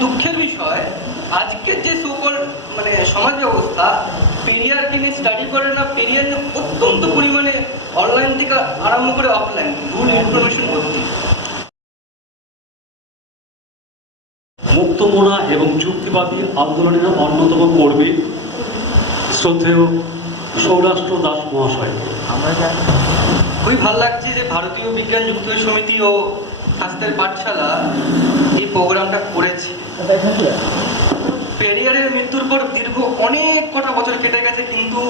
দুঃখের বিষয় আজকের যে সকল মানে সমাজ ব্যবস্থা পেরিয়ারকে নিয়ে স্টাডি করে না পেরিয়ার নিয়ে অত্যন্ত পরিমাণে অনলাইন থেকে আরম্ভ করে অফলাইন ভুল ইনফরমেশন ভর্তি। মুক্তমনা এবং যুক্তিবাদী আন্দোলনের অন্যতম কর্মী শ্রদ্ধেয় সৌরাষ্ট্র দাস মহাশয়। খুবই ভালো লাগছে যে ভারতীয় বিজ্ঞান যুক্ত সমিতি ও স্বাস্থ্যের পাঠশালা এই প্রোগ্রামটা করেছে। পেরিয়ারের মৃত্যুর পর দীর্ঘ অনেক কটা বছর কেটে গেছে, কিন্তু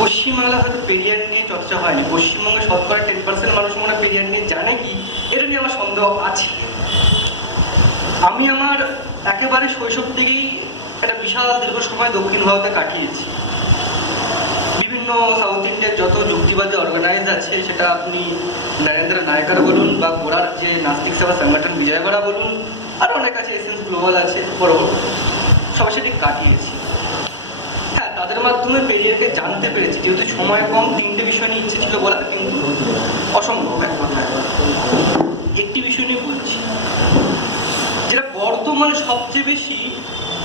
পশ্চিমবাংলা হয়তো পেরিয়ার নিয়ে চর্চা হয়নি। পশ্চিমবঙ্গে শতকরা টেন পার্সেন্ট মানুষ মনে পেরিয়ার নিয়ে জানে কি, এটা নিয়ে আমার সন্দেহ আছে। আমি আমার একেবারে শৈশব থেকেই একটা বিশাল দীর্ঘ সময় দক্ষিণ ভারতে কাটিয়েছি। বিভিন্ন সাউথ ইন্ডিয়ার যত যুক্তিবাদী অর্গানাইজ আছে, সেটা আপনি নরেন্দ্র নায়কার বলুন বা গোড়ার যে নাস্তিক সেবা সংগঠন বিজয়গড়া বলুন আর অনেক আছে এসেন্স গ্লোবাল আছে, বড় সবার সাথে কাটিয়েছি। হ্যাঁ তাদের মাধ্যমে পেরিয়ারকে জানতে পেরেছি, যেহেতু সময় কম, তিনটে বিষয় নিয়ে ইচ্ছে ছিল বলার, কিন্তু অসম্ভব এক কথায় একটি বিষয় নিয়ে বলছি। যেটা বর্তমানে সবচেয়ে বেশি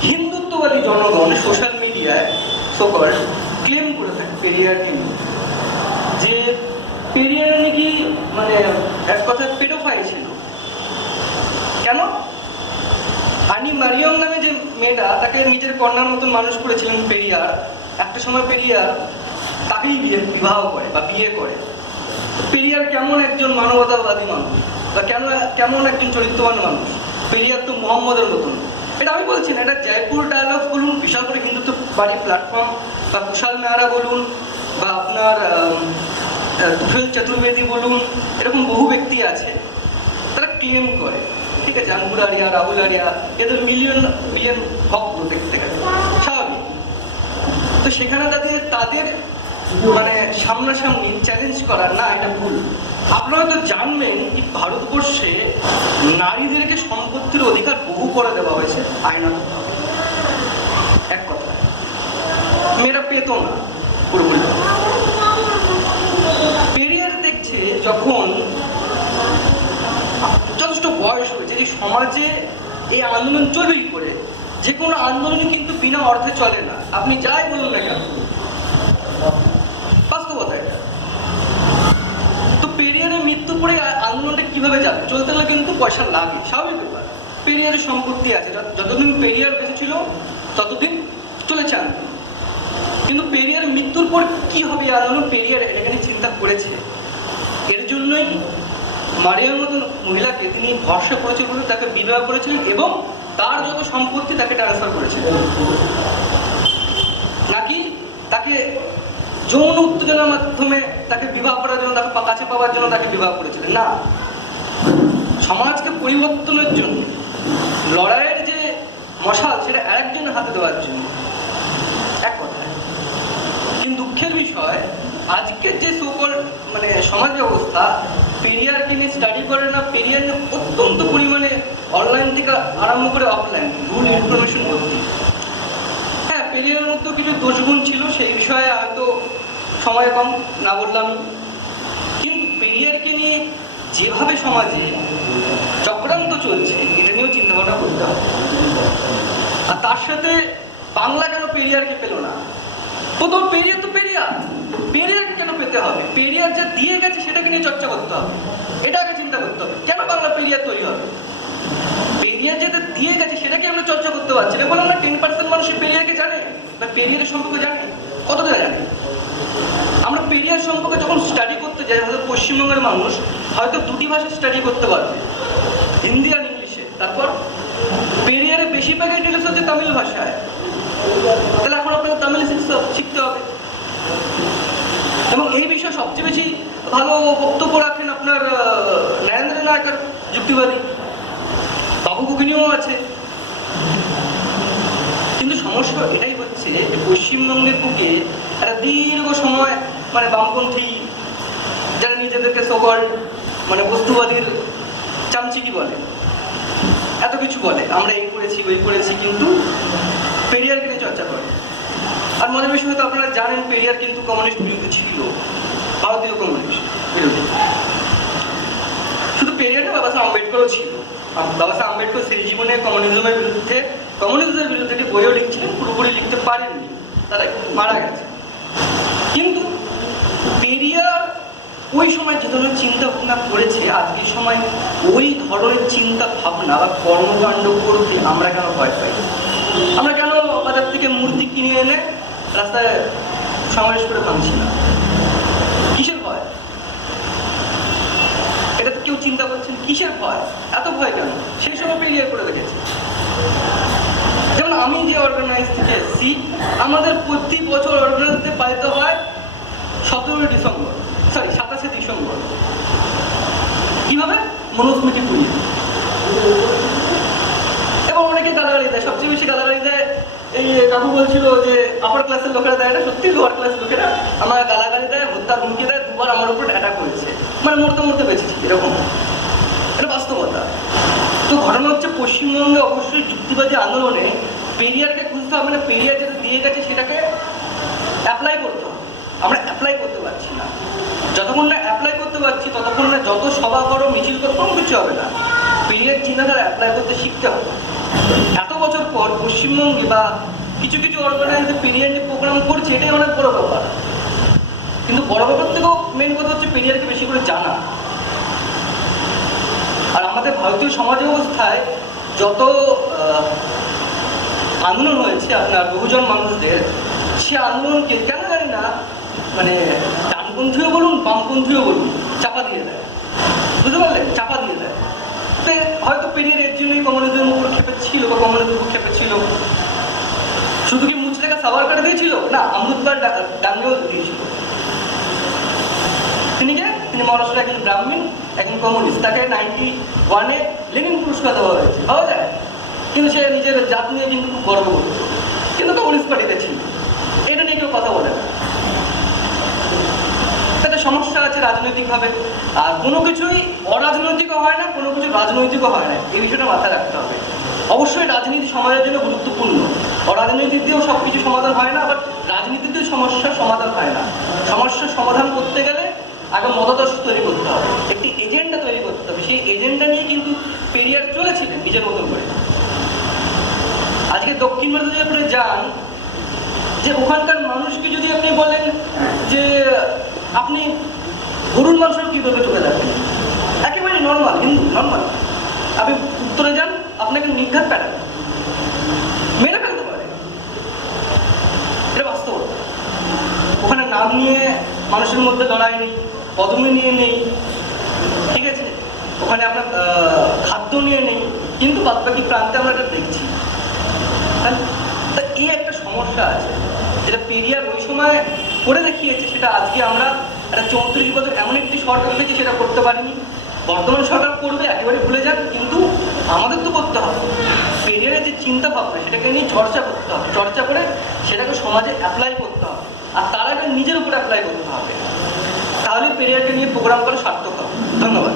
হিন্দুত্ববাদী জনগণ সোশ্যাল মিডিয়ায় সকল ক্লেম করে থাকে পেরিয়ারকে নিয়ে। যে পেরিয়ার নাকি মানে এক কথা পেডোফাইল ছিল। কেন? আনি মারিয়ম নামে যে মেয়েটা, তাকে নিজের কন্যার মতন মানুষ করেছিলেন পেরিয়ার একটা সময় পেরিয়ার তাকেই বিয়ে, বিবাহ করে বা বিয়ে করে। পেরিয়ার কেমন একজন মানবতাবাদী মানুষ? বা কেন, কেমন একজন চরিত্রবান মানুষ? পেরিয়ার তো মোহাম্মদের মতন। এটা আমি বলছি না, এটা জয়পুর ডায়ালগ বলুন, বিশাল করে হিন্দুত্ব বাড়ি প্ল্যাটফর্ম বা কুশাল মেহরা বলুন, বা আপনার তুফেল চতুর্বেদী বলুন, এরকম বহু ব্যক্তি আছে, তারা ক্লেম করে। ঠিক আছে আঙ্কুর আরিয়া রাহুল আরিয়া এদের মিলিয়ন মিলিয়ন ভক্ত দেখতে গেলে স্বাভাবিক। তো সেখানে তাদের তাদের মানে সামনাসামনি চ্যালেঞ্জ করার, না, এটা ভুল। আপনারা তো জানবেন কি ভারতবর্ষে নারীদেরকে সম্পত্তির অধিকার বহু করে দেওয়া হয়েছে আইনত এক কথা। মেয়েরা পেত না, পুরোপুরি। পেরিয়ার দেখছে যখন যথেষ্ট বয়স হয়েছে, যে সমাজে এই আন্দোলন চলবেই করে। যে কোনো আন্দোলন কিন্তু বিনা অর্থে চলে না। আপনি যাই বলুন না কেন? আন্দোলনটা কীভাবে যাবে? চলতে গেলে কিন্তু পয়সা লাগে, স্বাভাবিক ব্যাপার। পেরিয়ারের সম্পত্তি আছে। যত- যতদিন পেরিয়ার বেঁচে ছিল, ততদিন চলেছে আন্দোলন। কিন্তু পেরিয়ার মৃত্যুর পর কি হবে আন্দোলন? পেরিয়ার এটা নিয়ে চিন্তা করেছে। এর জন্যই মারিয়ার মতন মহিলাকে তিনি ভরসা করেছিলেন বলে তাকে বিবাহ করেছিলেন এবং তার যত সম্পত্তি তাকে ট্রান্সফার করেছিলেন। নাকি তাকে যৌন উত্তেজনার মাধ্যমে তাকে বিবাহ করার জন্য, তাকে কাছে পাওয়ার জন্য তাকে বিবাহ করেছিলেন? না। সমাজকে পরিবর্তনের জন্য, লড়াইয়ের যে মশাল, সেটা আরেকজনের হাতে দেওয়ার জন্য। এক কথায়। কিন্তু দুঃখের বিষয়, আজকের যে সকল মানে সমাজ ব্যবস্থা পেরিয়ারকে নিয়ে স্টাডি করে না পেরিয়ার অত্যন্ত পরিমাণে অনলাইন থেকে আরম্ভ করে অফলাইন ভুল ইনফরমেশন ভর্তি হ্যাঁ পেরিয়ারের মধ্যেও কিছু দোষগুণ ছিল, সেই বিষয়ে হয়তো সময় কম, না বললাম। কিন্তু পেরিয়ারকে নিয়ে যেভাবে সমাজে চক্রান্ত চলছে, এটা নিয়েও চিন্তা ভাবনা করতে হবে। আর তার সাথে বাংলা কেন পেরিয়ারকে পেল না? প্রথম পেরিয়ার তো পেরিয়ার পেরিয়ারকে কেন পেতে হবে। পেরিয়ার যা দিয়ে গেছে, সেটাকে নিয়ে চর্চা করতে হবে। এটা আগে চিন্তা করতে হবে। কেন বাংলা পেরিয়ার তৈরি হবে? পেরিয়ার যেটা দিয়ে গেছে সেটাকে আমরা চর্চা করতে পারছি না। বললাম না টেন পার্সেন্ট মানুষ পেরিয়ারকে জানে বা পেরিয়ারের সম্পর্কে জানে কতটা জানে? আমরা পেরিয়ার সম্পর্কে যখন স্টাডি করতে যাই, হয়তো পশ্চিমবঙ্গের মানুষ হয়তো দুটি ভাষা স্টাডি করতে পারবে। হিন্দি আর ইংলিশে। তারপর পেরিয়ারে বেশিরভাগই ডিটেলস হচ্ছে তামিল ভাষায় তাহলে এখন আপনাকে তামিল শিখতে শিখতে হবে এবং এই বিষয়ে সবচেয়ে বেশি ভালো বক্তব্য রাখেন আপনার নরেন্দ্র নায়কের যুক্তিবাদী। বাবু আছে। কিন্তু সমস্যা এটাই হচ্ছে যে পশ্চিমবঙ্গের বুকে একটা দীর্ঘ সময় মানে বামপন্থী যারা নিজেদেরকে সকল মানে বস্তুবাদীর চামচিকি বলে, এত কিছু বলে। আমরা এই করেছি, ওই করেছি, কিন্তু পেরিয়ারকে নিয়ে চর্চা করে। আর মজার বিষয় হয়তো আপনারা জানেন, পেরিয়ার কিন্তু কমিউনিস্ট বিরোধী ছিল। ভারতীয় কমিউনিস্ট বিরোধী শুধু পেরিয়ার বাবা সাহেব আম্বেদকরও ছিল। বাবা সাহেব আম্বেদকর সেই জীবনে কমিউনিজমের বিরুদ্ধে কমিউনিজমের বিরুদ্ধে একটি বইও লিখছিলেন, পুরোপুরি লিখতে পারেননি। তারা মারা গেছে। কিন্তু পেরিয়ার ওই সময় যে ধরনের চিন্তা ভাবনা করেছে, আজকের সময় ওই ধরনের চিন্তা ভাবনা বা কর্মকাণ্ড করতে আমরা কেন ভয় পাই? আমরা কেন বাজার থেকে মূর্তি কিনে এনে রাস্তায় সমাবেশ করে ভাঙছি না কিসের ভয় এটা তো কেউ চিন্তা করছেন, কিসের ভয়? এত ভয় কেন? সেই সময় পেরিয়ে করে রেখেছে যেমন আমি যে অর্গানাইজ থেকে এসেছি, আমাদের প্রতি বছর অর্গানাইজতে পালিত হয় সতেরোই ডিসেম্বর সরি সাতাশে ডিসেম্বর। কীভাবে? মনুস্মৃতি পুজো। এবং অনেকে গালাগালি দেয়, সবচেয়ে বেশি গালাগালি দেয় এই কাকু বলছিল যে আপার ক্লাসের লোকেরা দেয় না? সত্যি লোয়ার ক্লাসের লোকেরা আমার গালাগালি দেয় হত্যা হুমকি দেয়, দুবার আমার উপর অ্যাটাক করেছে। মানে মরতে মরতে বেঁচেছি এরকম। এটা বাস্তবতা। তো ঘটনা হচ্ছে পশ্চিমবঙ্গে অবশ্যই যুক্তিবাদী আন্দোলনে পেরিয়ারকে খুঁজতে হবে না পেরিয়ার যেটা দিয়ে গেছে সেটাকে অ্যাপ্লাই করতে হবে। আমরা অ্যাপ্লাই করতে পারছি না। যতক্ষণ না অ্যাপ্লাই করতে পারছি, ততক্ষণ না যত সভা করো, মিছিল করো, কোনো কিছু হবে না। পেরিয়ার চিন্তাধারা অ্যাপ্লাই করতে শিখতে হবে। এত বছর পর পশ্চিমবঙ্গে বা কিছু কিছু অর্গানাইজ পেরিয়ার নিয়ে প্রোগ্রাম করছে, এটাই অনেক বড় ব্যাপার। কিন্তু বড় ব্যাপার থেকেও মেন কথা হচ্ছে পেরিয়ারকে বেশি করে জানা। আর আমাদের ভারতীয় সমাজ ব্যবস্থায় যত আন্দোলন হয়েছে আপনার বহুজন মানুষদের, সে আন্দোলনকে কেন জানি না মানে ডানপন্থীও বলুন, বামপন্থীও বলুন, চাপা দিয়ে দেয়। বুঝতে পারলেন? চাপা দিয়ে দেয়। হয়তো পেরিয়ে এর জন্যই কমিউনিজমের মুখ খেপে ছিল বা কমিউনিজমের মুখ খেপে ছিল। শুধু কি মুচলেখা সাবার কাটে দিয়েছিল? না আমরুদবার ডাঙ্গেও দিয়েছিল। কে তিনি একজন ব্রাহ্মণ, একজন কমিউনিস্ট, তাকে নাইনটি ওয়ানে লেনিন পুরস্কার দেওয়া হয়েছে। পাওয়া যায়? কিন্তু সে নিজের জাত নিয়ে কিন্তু খুব গর্ব করত কিন্তু কমিউনিস্ট পার্টিতে ছিল। এটা নিয়ে কেউ কথা বলে একটা সমস্যা আছে রাজনৈতিকভাবে। আর কোনো কিছুই অরাজনৈতিকও হয় না, কোনো কিছু রাজনৈতিকও হয় না। এই বিষয়টা মাথায় রাখতে হবে। অবশ্যই রাজনীতি সমাজের জন্য গুরুত্বপূর্ণ। অরাজনৈতিক দিয়েও সব কিছু সমাধান হয় না, আবার রাজনীতিতেও সমস্যার সমাধান হয় না। সমস্যার সমাধান করতে গেলে আগে মতাদর্শ তৈরি করতে হবে, একটি এজেন্ডা তৈরি করতে হবে, সেই এজেন্ডা নিয়ে কিন্তু পেরিয়ার চলেছিলেন নিজের মতন করে আজকে দক্ষিণ ভারতে যদি আপনি যান, যে ওখানকার মানুষকে যদি আপনি বলেন যে আপনি গরুর মাংস কীভাবে চলে যাবেন একেবারে নর্মাল হিন্দু নর্মাল আপনি উত্তরে যান, আপনাকে নিঘাত প্যাটার্ন মেরে ফেলতে পারে। এটা বাস্তব। ওখানে নাম নিয়ে মানুষের মধ্যে লড়াই নেই। পদমি নিয়ে নেই। ঠিক আছে? ওখানে আমরা খাদ্য নিয়ে নেই। কিন্তু বাদবাকি প্রান্তে আমরা এটা দেখছি। হ্যাঁ? তা এই একটা সমস্যা আছে, যেটা পেরিয়ার ওই সময় করে দেখিয়েছে, সেটা আজকে আমরা একটা চৌত্রিশ বছর এমন একটি সরকার থেকে সেটা করতে পারিনি। বর্তমান সরকার করবে, একেবারে ভুলে যান কিন্তু আমাদের তো করতে হবে। পেরিয়ারের যে চিন্তা ভাবনা সেটাকে নিয়ে চর্চা করতে হবে। চর্চা করে সেটাকে সমাজে অ্যাপ্লাই করতে হবে। আর তার আগে নিজের উপর অ্যাপ্লাই করতে হবে। তাহলে পেরিয়ারকে নিয়ে প্রোগ্রাম করা সার্থক হবে। ধন্যবাদ।